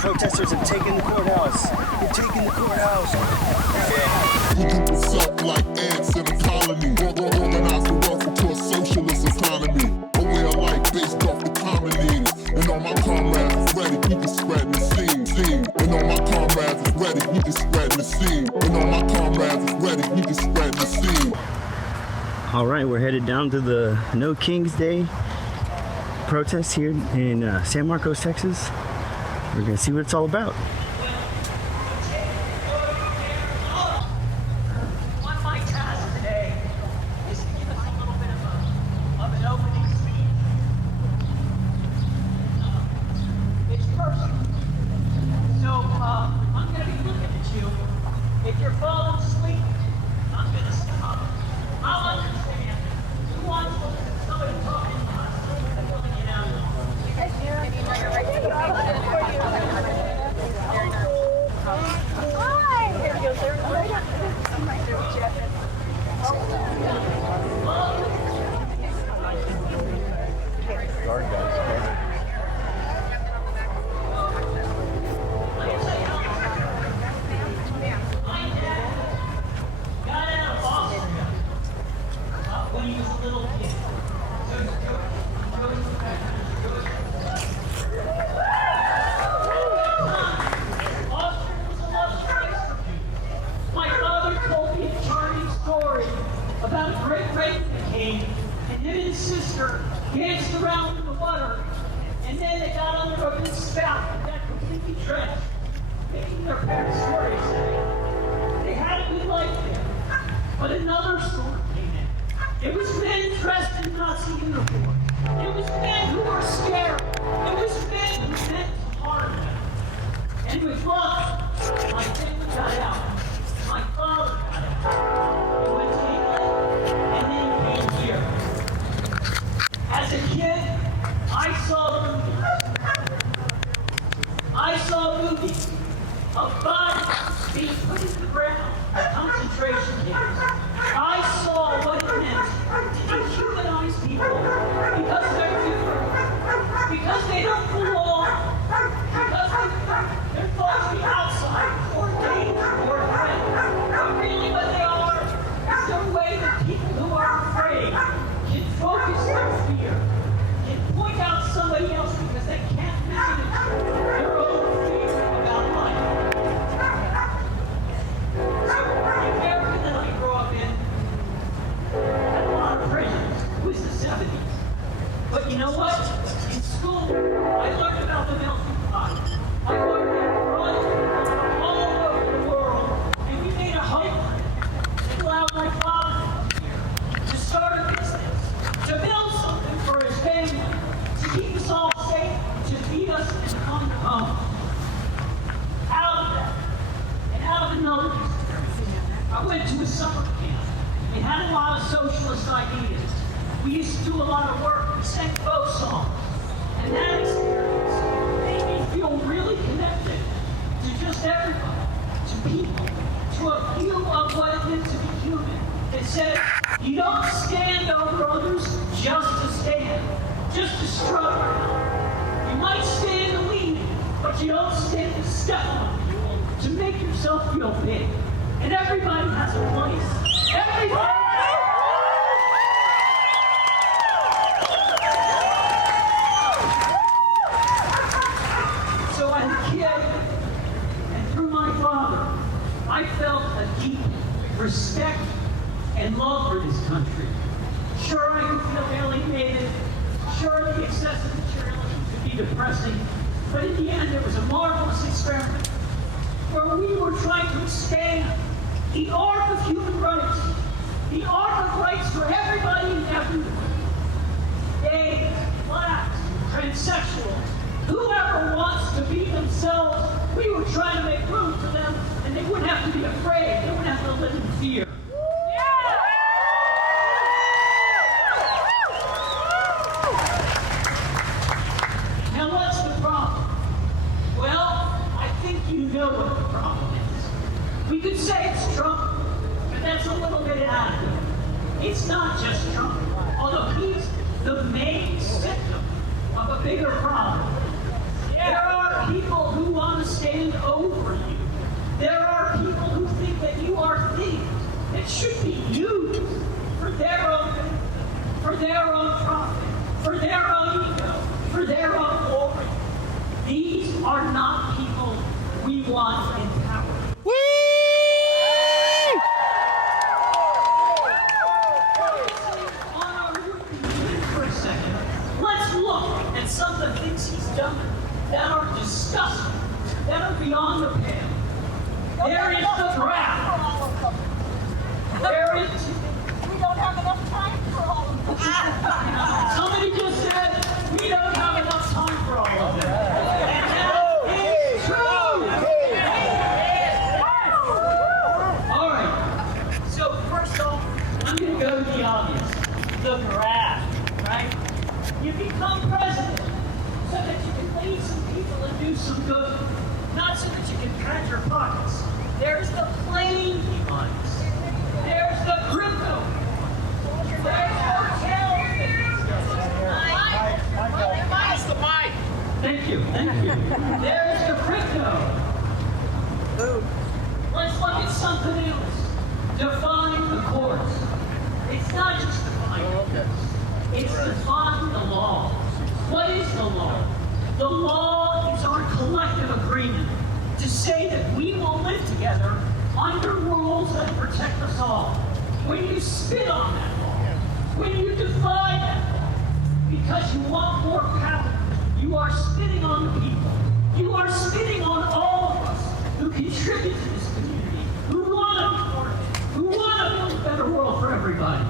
Protesters have taken the courthouse. They're taking the courthouse. We group us up like ants in a colony. Organize the wealth into a socialist economy. A way of life based off the common needs. And all my comrades is ready, we just spreading the scene. And all my comrades is ready, we just spreading the scene. And all my comrades is ready, we just spreading the scene. All right, we're headed down to the No Kings Day protest here in San Marcos, Texas. We're gonna see what it's all about. What my task today is to give us a little bit of an opening speech. It's personal. So I'm gonna be looking at you. If you're falling asleep, I'm gonna stop. I'll understand. Who wants somebody talking about something, you know? About a great rape that came, and him and his sister danced around in the water, and then they got under a big spout and got completely drenched, making their parents' story say. They had a good life there, but another storm came in. It was men dressed in Nazi uniforms. It was men who were scared. It was men who meant to harm them. And with love, my family got out. My father got out. He went to England, and then came here. As a kid, I saw movies of bodies being put in the ground at concentration camps. I saw what it meant to dehumanize people because they're different, because they don't belong, because they're thought to be outside or dangerous or threatened. But really what they are is a way that people who are afraid can focus their fear, can point out somebody else because they can't manage their own fear about life. So the America that I grew up in had a lot of prisons. It was the 70s. But you know what? In school, I learned about the melting pot. I learned that we're all over the world, and we made a hope that allowed my father here to start a business, to build something for his family, to keep us all safe, to feed us and come home. Out of that, and out of another experience, I went to a summer camp. It had a lot of socialist ideas. We used to do a lot of work. We sang folk songs. And that experience made me feel really connected to just everybody, to people, to a feel of what it meant to be human. It said, you don't stand over others just to stand, just to strut around. You might stand to lean, but you don't stand to step on people, to make yourself feel big. And everybody has a place. Everybody. So as a kid, and through my father, I felt a deep respect and love for this country. Sure, I could feel alienated. Sure, the excessive materialism could be depressing. But in the end, it was a marvelous experiment where we were trying to expand the arc of human rights, the arc of rights for everybody and everyone. Gays, blacks, transsexuals, whoever wants to be themselves, we were trying to make room for them, and they wouldn't have to be afraid. They wouldn't have to live in fear. Now, what's the problem? Well, I think you know what the problem is. We could say it's Trump, but that's a little bit inadequate. It's not just Trump, although he's the main symptom of a bigger problem. There are people who want are not people we want in power. On our would-be for a second, let's look at some of the things he's done that are disgusting, that are beyond the pale. There is the draft. There is. We don't have enough time for all of them. Somebody just said we don't have enough time for all of them. And that is true. All right. So first off, I'm going to go to the obvious. The graft, right? You become president so that you can lead some people and do some good, not so that you can pad your pockets. There's the plain ones. There's the crypto. There's hotels. Pass the mic. Thank you. There's the crypto. Let's look at something else. Define the courts. It's not just define the courts. It's define the law. What is the law? The law is our collective agreement to say that we will live together under rules that protect us all. When you spit on that law, when you defy that law, because you want more power, you are spitting on the people. You are spitting on all of us who contribute to this community, who want to be part of it, who want to build a better world for everybody.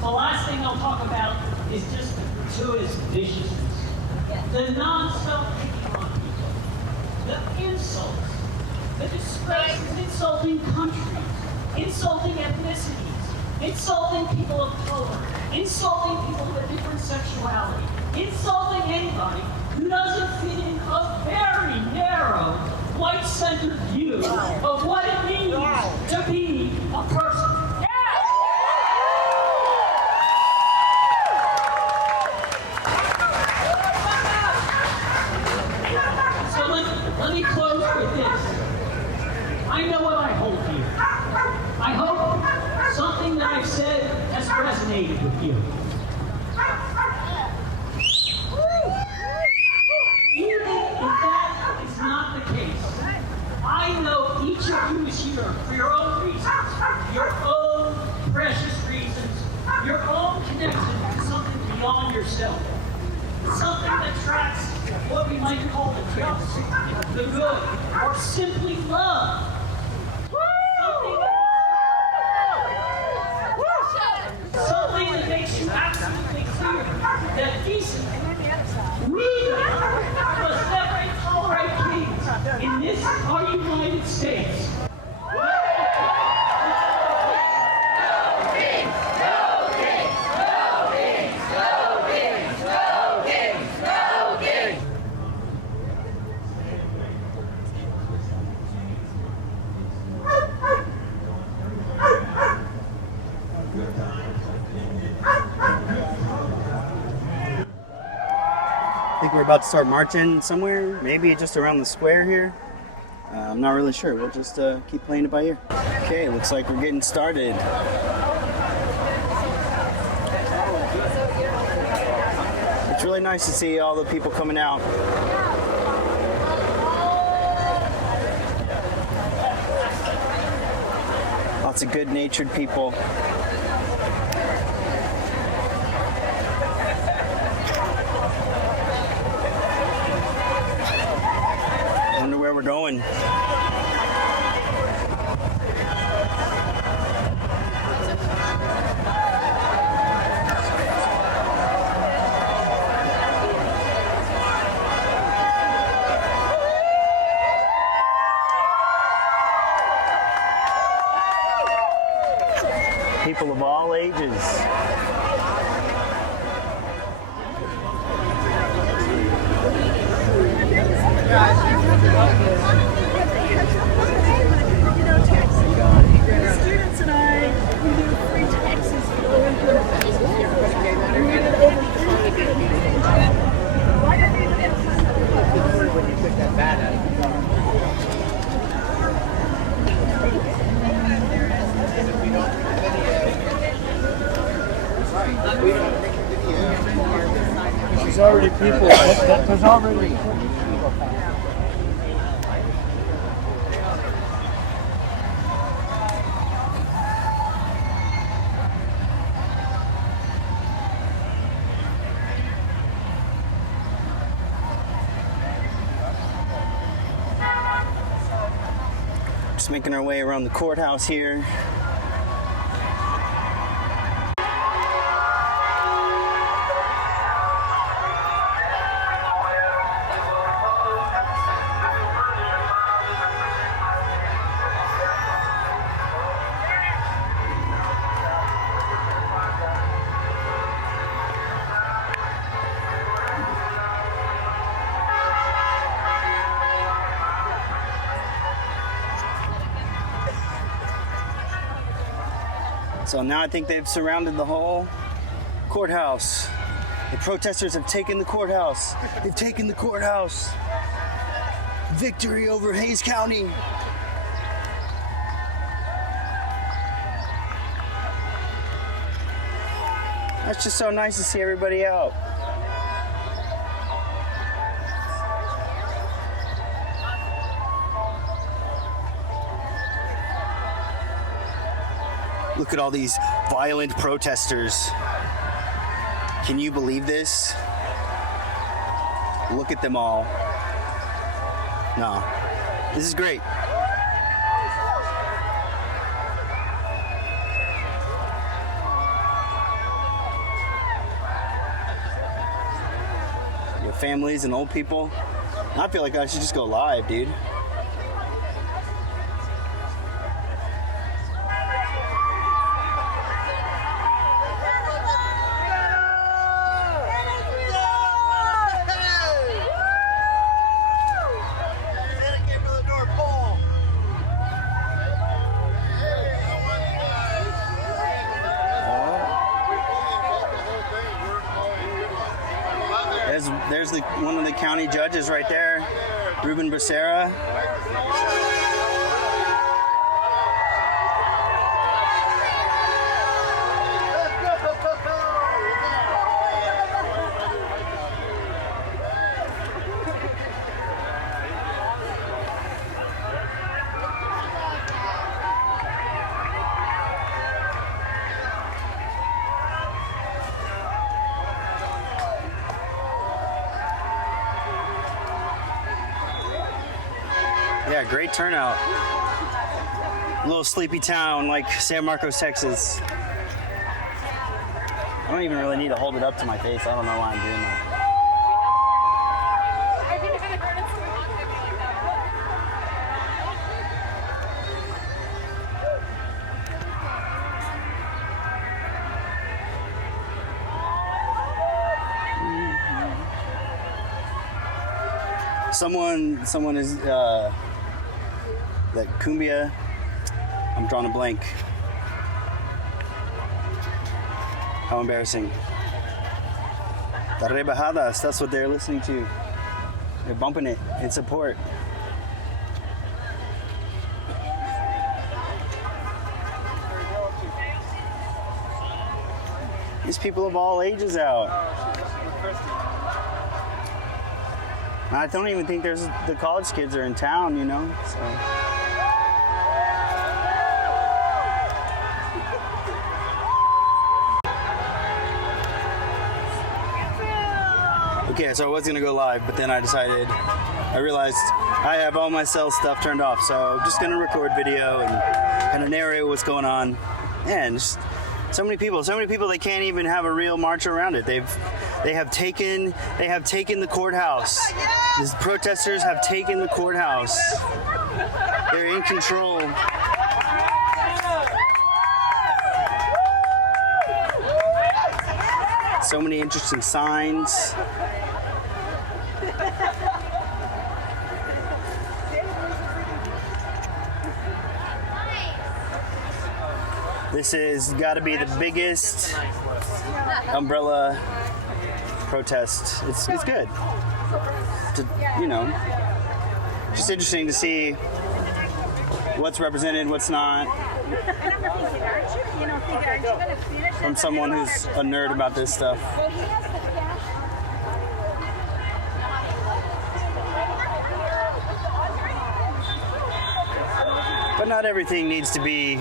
The last thing I'll talk about is just the gratuitous viciousness. The non-self-picking on people. The insults. The disgraces insulting countries. Insulting ethnicities. Insulting people of color. Insulting people of a different sexuality. Insulting anybody who doesn't fit in a very narrow, white-centered view of what it means to be a person. Let me close with this. I know what I hope here. I hope something that I've said has resonated with you. Even if that is not the case, I know each of you is here for your own reasons, your own precious reasons, your own connection to something beyond yourself. Something that tracks what we might call the just, the good, or simply love. Something that makes you absolutely clear that decent, reason must never tolerate kings in this our United States. I think we're about to start marching somewhere, maybe just around the square here. I'm not really sure. We'll just keep playing it by ear. Okay, looks like we're getting started. It's really nice to see all the people coming out. Lots of good-natured people. Wonder where we're going. People of all ages. Students and I, we do free taxis for the when you took that bat out. There's already people. There's already. Just making our way around the courthouse here. So now I think they've surrounded the whole courthouse. The protesters have taken the courthouse. They've taken the courthouse. Victory over Hayes County. That's just so nice to see everybody out. Look at all these violent protesters. Can you believe this? Look at them all. No, this is great. Your families and old people. I feel like I should just go live, dude. There's one of the county judges right there, Ruben Becerra. Yeah, great turnout. A little sleepy town like San Marcos, Texas. I don't even really need to hold it up to my face. I don't know why I'm doing that. Someone is that cumbia. I'm drawing a blank. How embarrassing. The rebajadas, that's what they're listening to. They're bumping it in support. These people of all ages out. I don't even think the college kids are in town, you know, so. Okay, so I was gonna go live, but then I realized I have all my cell stuff turned off, so I'm just gonna record video and kind of narrate what's going on. And just so many people, they can't even have a real march around it. They have taken the courthouse. These protesters have taken the courthouse. They're in control. So many interesting signs. This has got to be the biggest umbrella protest. It's good. Just interesting to see what's represented, what's not. From someone who's a nerd about this stuff. But not everything needs to be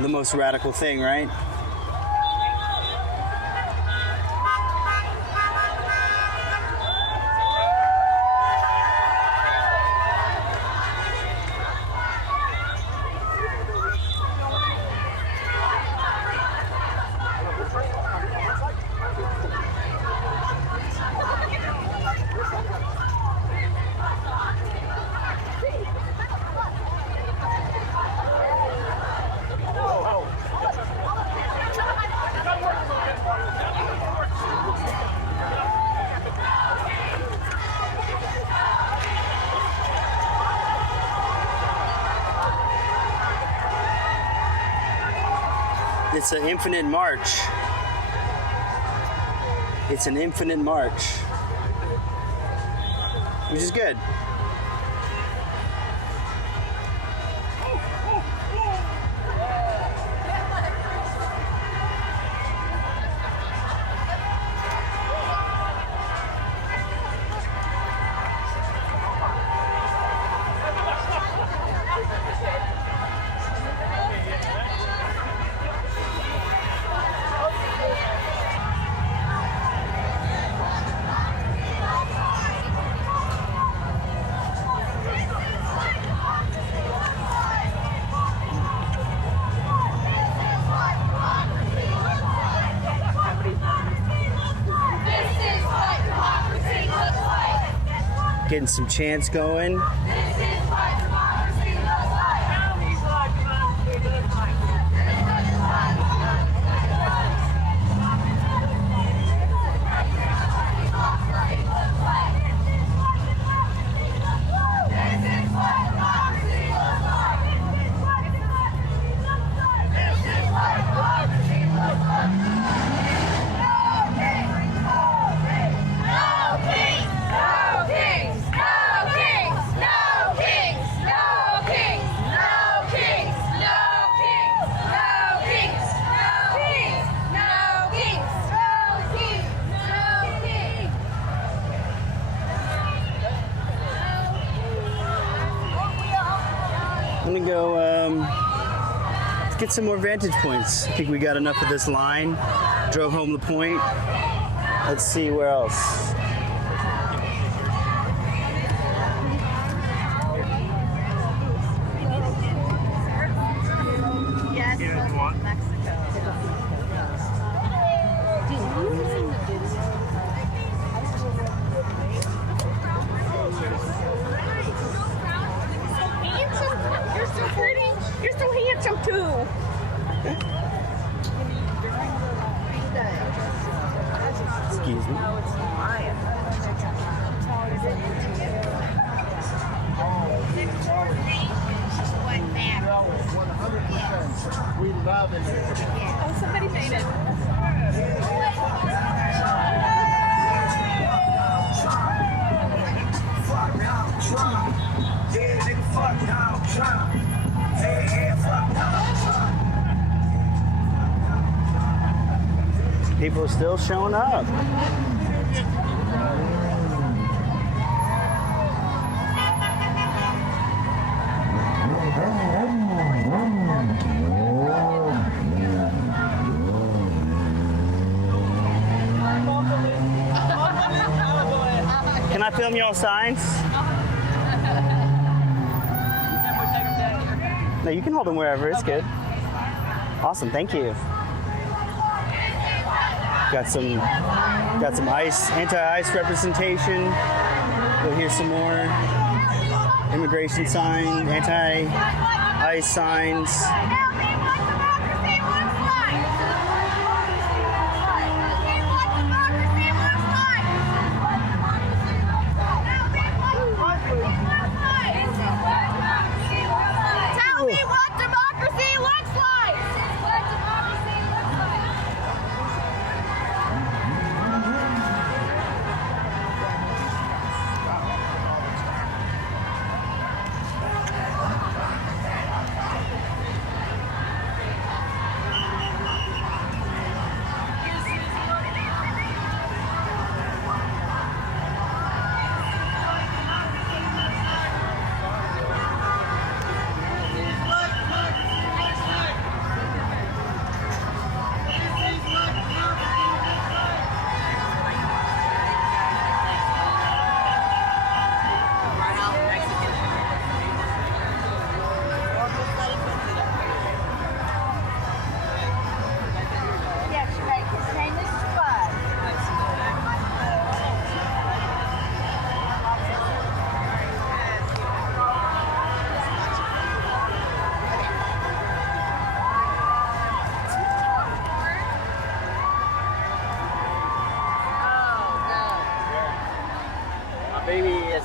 the most radical thing, right? It's an infinite march. It's an infinite march, which is good. Getting some chants going. I'm gonna go get some more vantage points. I think we got enough of this line. Drove home the point. Let's see where else. You're so handsome too. Excuse me. We love it. Oh, somebody made it. People are still showing up. Can I film y'all signs? No, you can hold them wherever. It's good. Awesome. Thank you. Got some ICE, anti-ICE representation. We'll hear some more immigration sign, anti-ICE signs.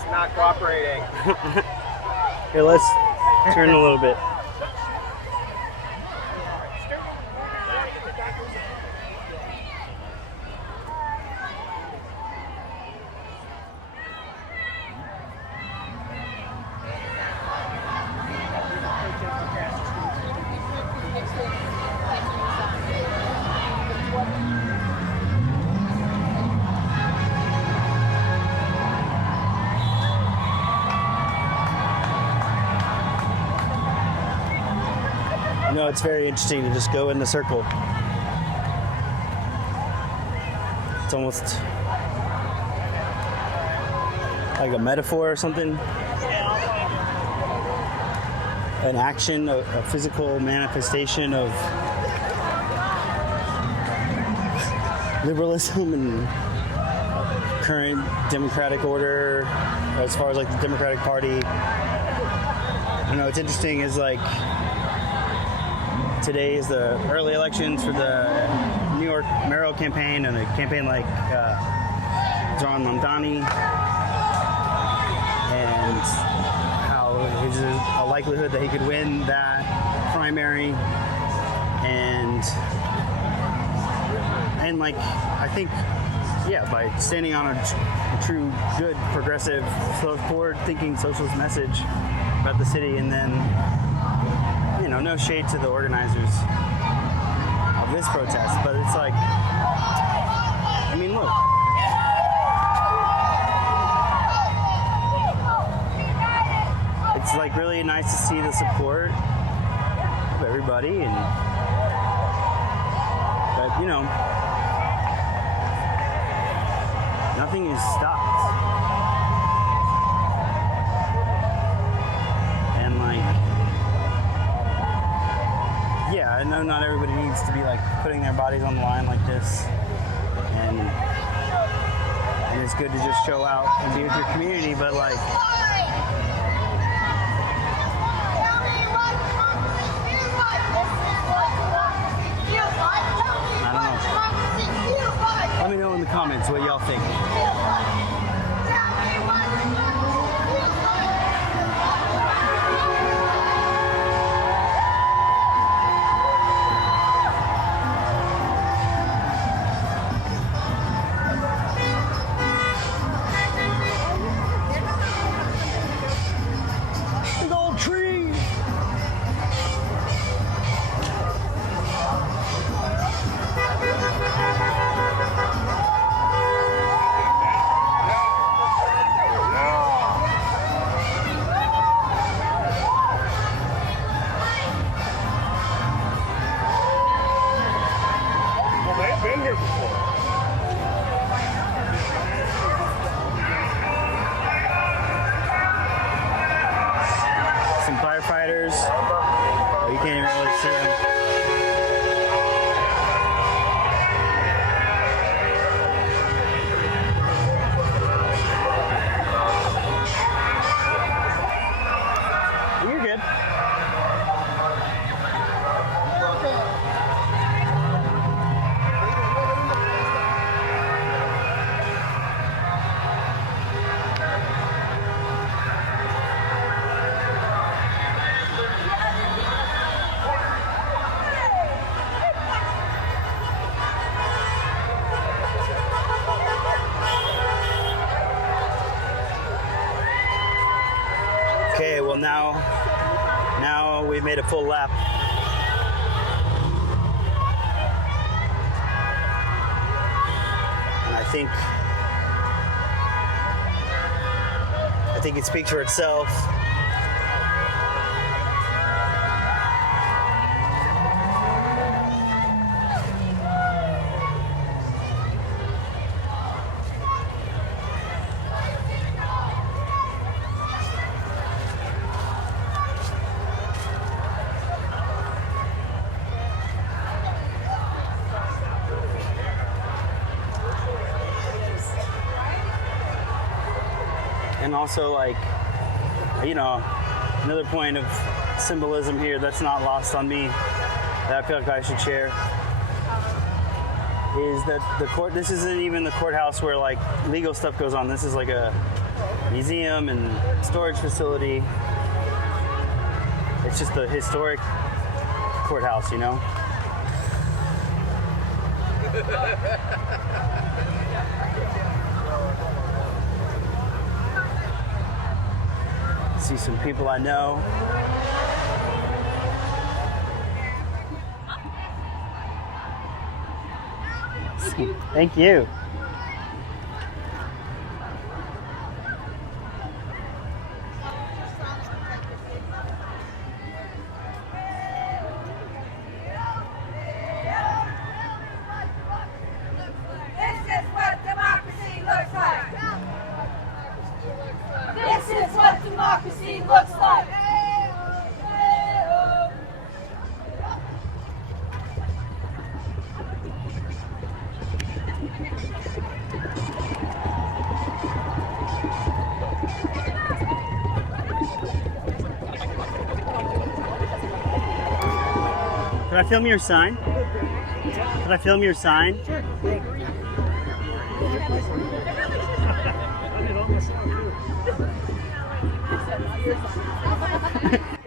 You're not cooperating. Here, let's turn a little bit. You know, it's very interesting to just go in the circle. It's almost like a metaphor or something. An action, a physical manifestation of liberalism and current democratic order, as far as like the Democratic Party. I know what's interesting is like today is the early elections for the New York mayoral campaign, and a campaign like John Mamdani, and how there's a likelihood that he could win that primary, and like I think, yeah, by standing on a true, good, progressive, forward-thinking socialist message about the city, and then, you know, no shade to the organizers of this protest, but it's like, I mean, look. It's like really nice to see the support of everybody, but you know, nothing is stopped. And like, yeah, I know not everybody needs to be like putting their bodies on the line like this, and it's good to just show out and be with your community, but like, let me know in the comments what y'all think. Big old tree. They've been here before. Some firefighters. Oh, you can't even really see them. You're good. Okay, well now we've made a full lap. And I think it speaks for itself. And also, like, you know, another point of symbolism here that's not lost on me that I feel like I should share is that this isn't even the courthouse where like legal stuff goes on. This is like a museum and storage facility. It's just a historic courthouse, you know? See some people I know. Thank you. This is what democracy looks like. Can I film your sign? Can I film your sign?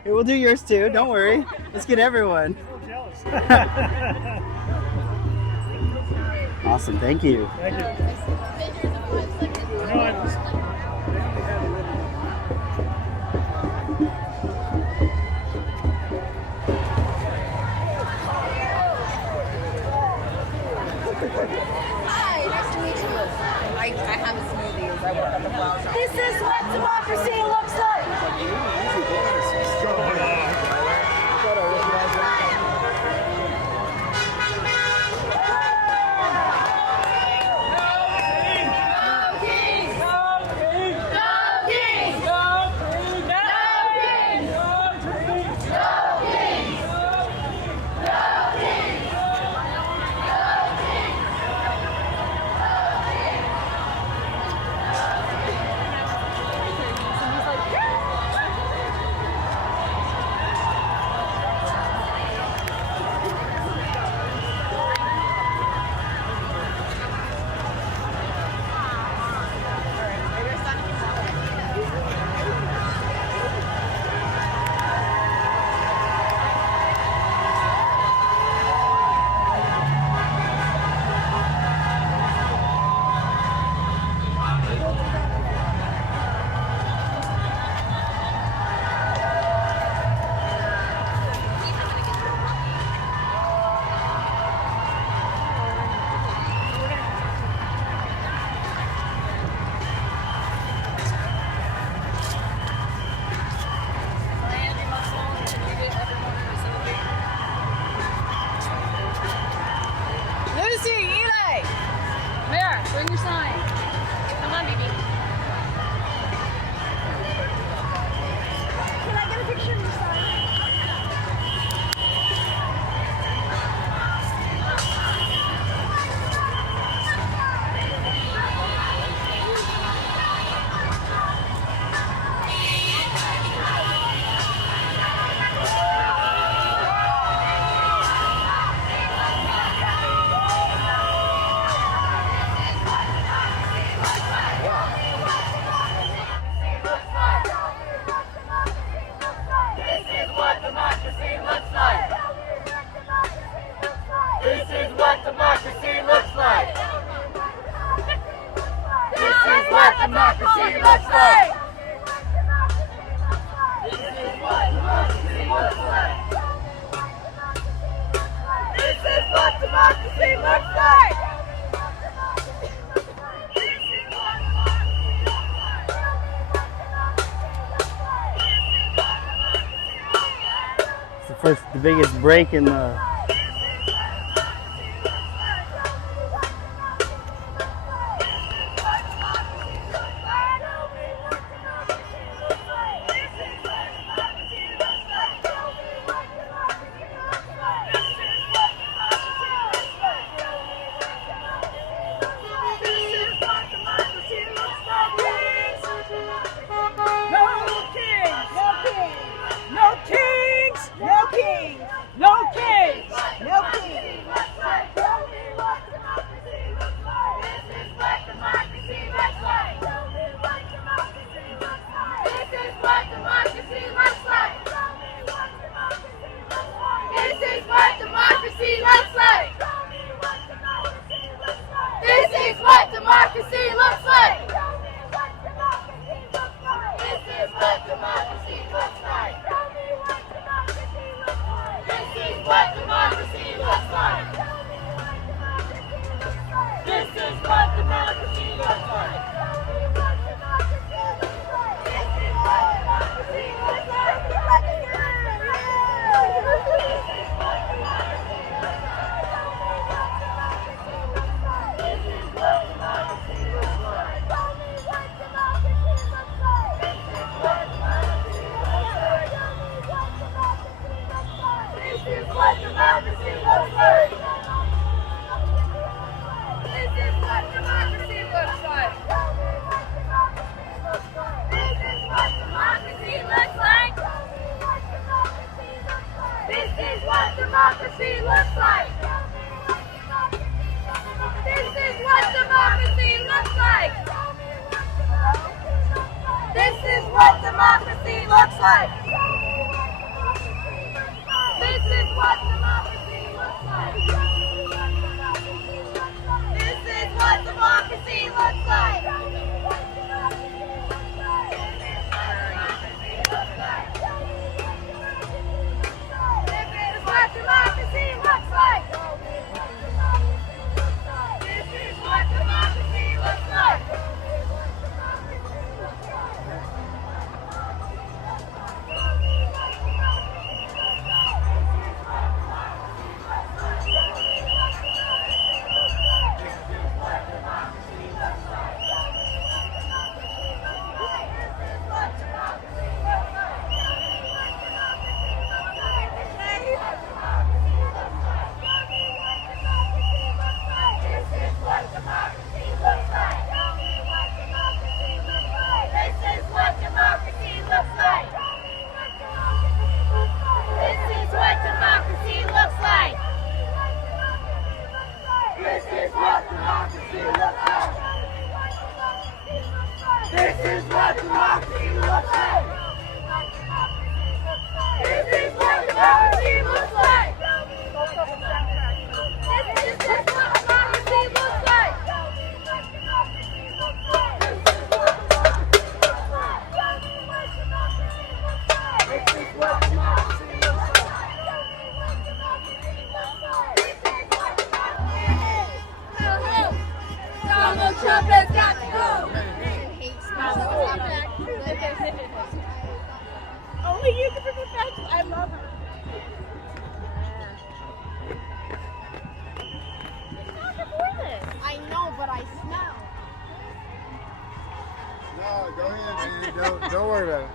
Hey, we'll do yours too, don't worry. Let's get everyone. Awesome, thank you. Thank you. Hi, nice to meet you. I have a smoothie. I work at the flower shop. This is what democracy looks like. Lucy, Eli! Where? Bring your sign. Come on, baby. Can I get a picture of your sign? Democracy looks like! This is what democracy looks like! It's the biggest break in the No kings! No kings! No kings! democracy looks like. This is what democracy looks like. This is what democracy looks like. This is what democracy looks like. This is what democracy looks like. This is what democracy looks like. This is what democracy looks like. This is what democracy looks like. This is what democracy looks like. This is what democracy looks like. Donald Trump has got to go! Only you can prevent that. I love her. It's not before this. I know, but I smell. No, go ahead, man. Don't worry about it.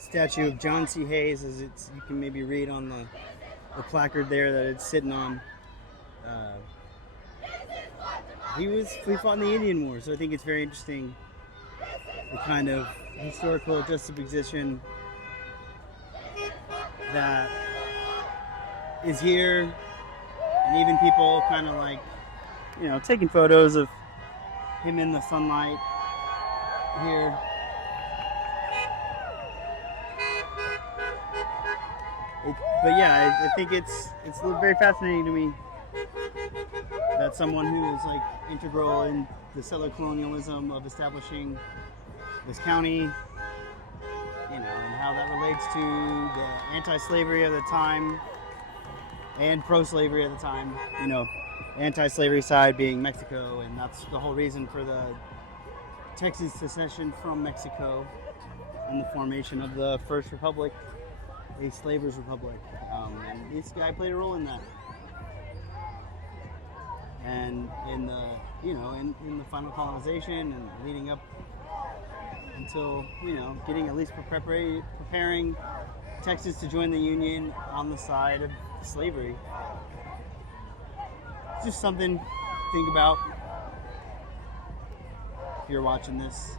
Statue of John C. Hayes, as it's, you can maybe read on the placard there that it's sitting on. He fought in the Indian War, so I think it's very interesting the kind of historical juxtaposition that is here, and even people kind of like, you know, taking photos of him in the sunlight here. But yeah, I think it's very fascinating to me that someone who is like integral in the settler colonialism of establishing this county, you know, and how that relates to the anti-slavery of the time and pro-slavery of the time, you know, anti-slavery side being Mexico, and that's the whole reason for the Texas secession from Mexico and the formation of the First Republic, a slavers' republic, and this guy played a role in that. And in the, you know, in the final colonization and leading up until, you know, getting at least preparing Texas to join the Union on the side of slavery. It's just something to think about if you're watching this.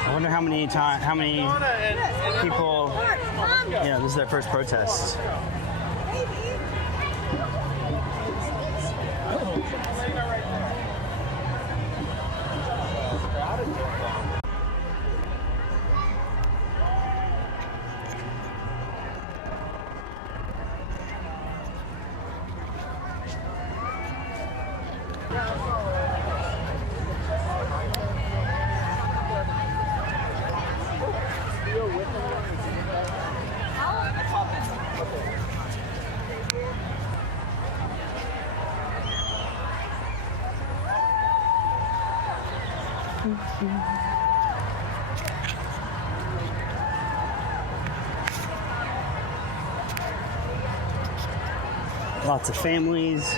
I wonder how many people, yeah, this is their first protest. Lots of families,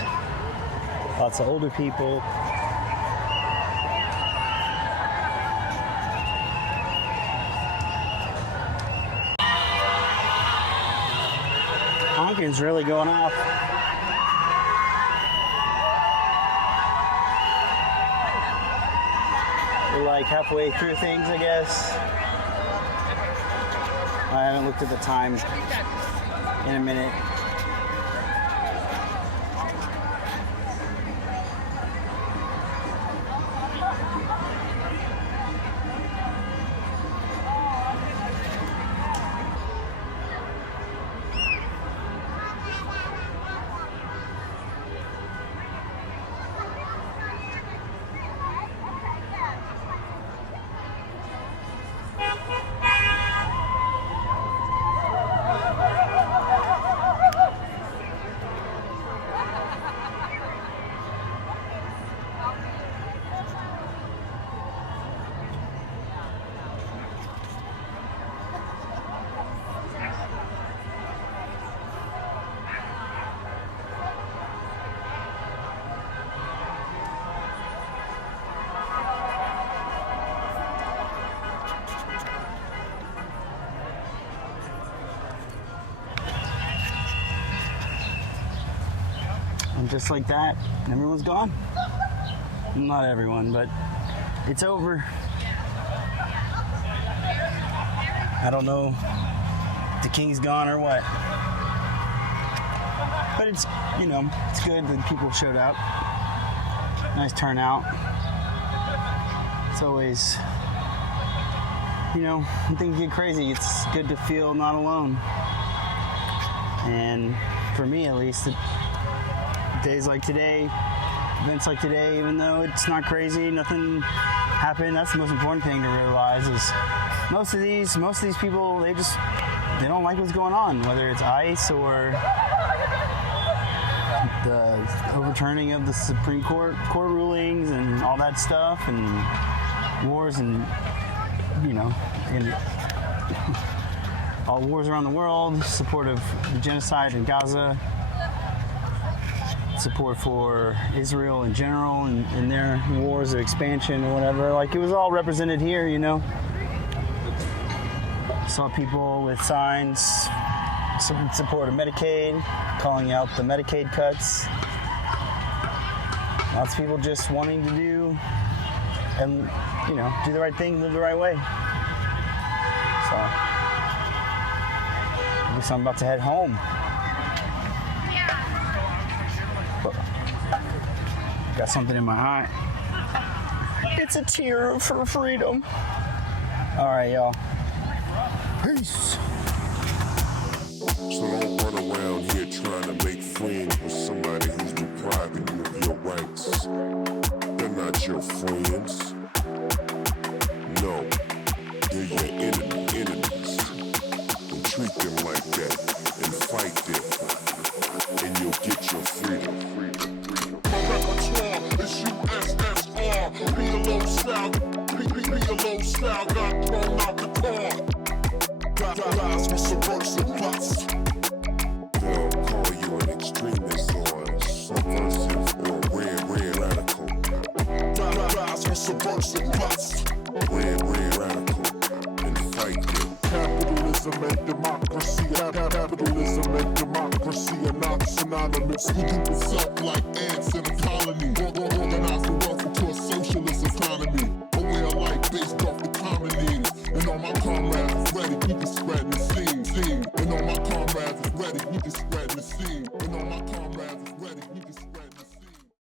lots of older people. Honking's really going off. We're like halfway through things, I guess. I haven't looked at the time in a minute. And just like that, everyone's gone. Not everyone, but it's over. I don't know if the king's gone or what. But it's, you know, it's good that people showed up. Nice turnout. It's always, you know, when things get crazy, it's good to feel not alone. And for me, at least, days like today, events like today, even though it's not crazy, nothing happened, that's the most important thing to realize is most of these people, they don't like what's going on, whether it's ICE or the overturning of the Supreme Court rulings and all that stuff, and wars, and you know, and all wars around the world, support of the genocide in Gaza, support for Israel in general and their wars of expansion or whatever. Like, it was all represented here, you know. Saw people with signs in support of Medicaid, calling out the Medicaid cuts. Lots of people just wanting to do and, you know, do the right thing, live the right way. So, I guess I'm about to head home. Got something in my eye. It's a tear for freedom. All right, y'all. Peace. So don't run around here trying to make friends with somebody who's depriving you of your rights. They're not your friends. No, they're your enemies. And treat them like that and fight them, and you'll get your freedom. It's USSR. Be a low style. Be a low style. Got thrown out the car. Guys with subversive plots. They'll call you an extremist or subversive or red radical. Guys with subversive plots. Red radical. And fight them. Capitalism and democracy. Capitalism and democracy are not synonymous. We group us up like ants in a colony. Organize the wealth into a socialist economy. A way of life based off the common needs. And all my comrades is ready, we can spread the seed. And all my comrades is ready, we can spread